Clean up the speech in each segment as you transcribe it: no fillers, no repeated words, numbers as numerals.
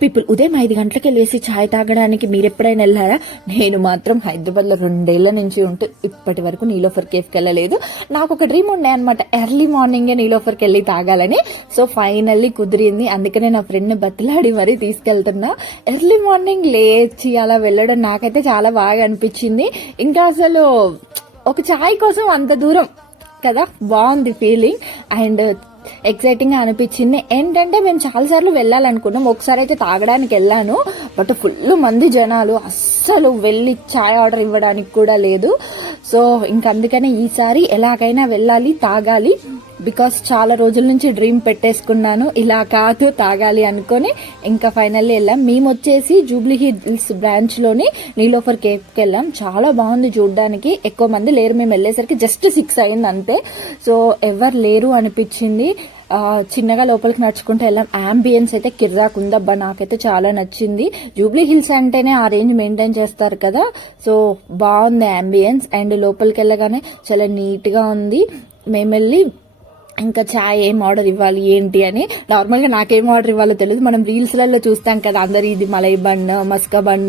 People ఉదయం 5 గంటలకు వెళ్ళేసి ఛాయ్ తాగడానికి మీరు ఎప్పుడైనా వెళ్ళారా? నేను మాత్రం హైదరాబాద్లో 2 ఏళ్ల నుంచి ఉంటూ ఇప్పటి వరకు నీలోఫర్ కేఫ్కి వెళ్ళలేదు. నాకు ఒక డ్రీమ్ ఉండే అనమాట, ఎర్లీ మార్నింగే నీలోఫర్కి వెళ్ళి తాగాలని. సో ఫైనల్లీ కుదిరింది. అందుకనే నా ఫ్రెండ్ని బతిలాడి మరీ తీసుకెళ్తున్నా. ఎర్లీ మార్నింగ్ లేచి అలా వెళ్ళడం నాకైతే చాలా బాగా అనిపించింది. ఇంకా అసలు ఒక ఛాయ్ కోసం అంత దూరం కదా, బాగుంది ఫీలింగ్ అండ్ ఎక్సైటింగ్ గా అనిపించింది. ఏంటంటే మేము చాలాసార్లు వెళ్ళాలనుకున్నాం, ఒకసారి అయితే తాగడానికి వెళ్ళాను, బట్ ఫుల్ మంది జనాలు, అస్సలు వెళ్ళి ఛాయ్ ఆర్డర్ ఇవ్వడానికి కూడా లేదు. సో ఇంక అందుకనే ఈసారి ఎలాగైనా వెళ్ళాలి, తాగాలి. బికాస్ చాలా రోజుల నుంచి డ్రీమ్ పెట్టేసుకున్నాను, ఇలా కాదు తాగాలి అనుకొని. ఇంకా ఫైనల్లీ వెళ్ళాం. మేము వచ్చేసి జూబ్లీ హిల్స్ బ్రాంచ్ లోని నీలోఫర్ కేఫ్కి వెళ్ళాం. చాలా బాగుంది చూడడానికి. ఎక్కువ మంది లేరు, మేము వెళ్ళేసరికి జస్ట్ 6 అయింది అంతే. సో ఎవరు లేరు అనిపించింది. చిన్నగా లోపలికి నడుచుకుంటూ వెళ్ళాం. అంబియన్స్ అయితే కిర్రాక్ ఉందబ్బా, నాకైతే చాలా నచ్చింది. జూబ్లీ హిల్స్ అంటేనే ఆ రేంజ్ మెయింటైన్ చేస్తారు కదా, సో బాగుంది అంబియన్స్. అండ్ లోపలికి వెళ్ళగానే చాలా నీట్ గా ఉంది. మేము వెళ్ళి ఇంకా ఛాయ్ ఏం ఆర్డర్ ఇవ్వాలి ఏంటి అని, నార్మల్గా నాకేం ఆర్డర్ ఇవ్వాలో తెలియదు. మనం రీల్స్లలో చూస్తాం కదా, అందరు ఇది malai bun, maska bun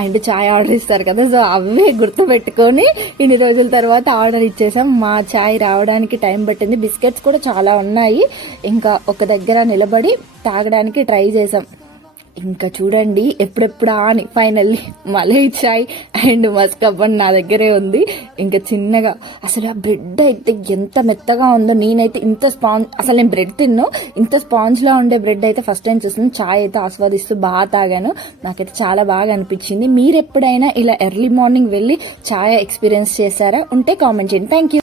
and chai order ఇస్తారు కదా, సో అవే గుర్తు పెట్టుకొని ఇన్ని రోజుల తర్వాత ఆర్డర్ ఇచ్చేసాం. మా ఛాయ్ రావడానికి టైం పట్టింది. బిస్కెట్స్ కూడా చాలా ఉన్నాయి. ఇంకా ఒక దగ్గర నిలబడి తాగడానికి ట్రై చేసాం. ఇంకా చూడండి ఎప్పుడెప్పుడా అని finally malai chai and maska bun నా దగ్గరే ఉంది. ఇంకా చిన్నగా అసలు ఆ బ్రెడ్ అయితే ఎంత మెత్తగా ఉందో. నేనైతే ఇంత అసలు నేను బ్రెడ్ తిన్నాను, ఇంత స్పాంజ్ లా ఉండే బ్రెడ్ అయితే ఫస్ట్ టైం చూస్తున్నాను. ఛాయ్ అయితే ఆస్వాదిస్తూ బాగా తాగాను, నాకైతే చాలా బాగా అనిపించింది. మీరు ఎప్పుడైనా ఇలా ఎర్లీ మార్నింగ్ వెళ్ళి ఛాయ్ ఎక్స్పీరియన్స్ చేశారా? ఉంటే కామెంట్ చేయండి. Thank you.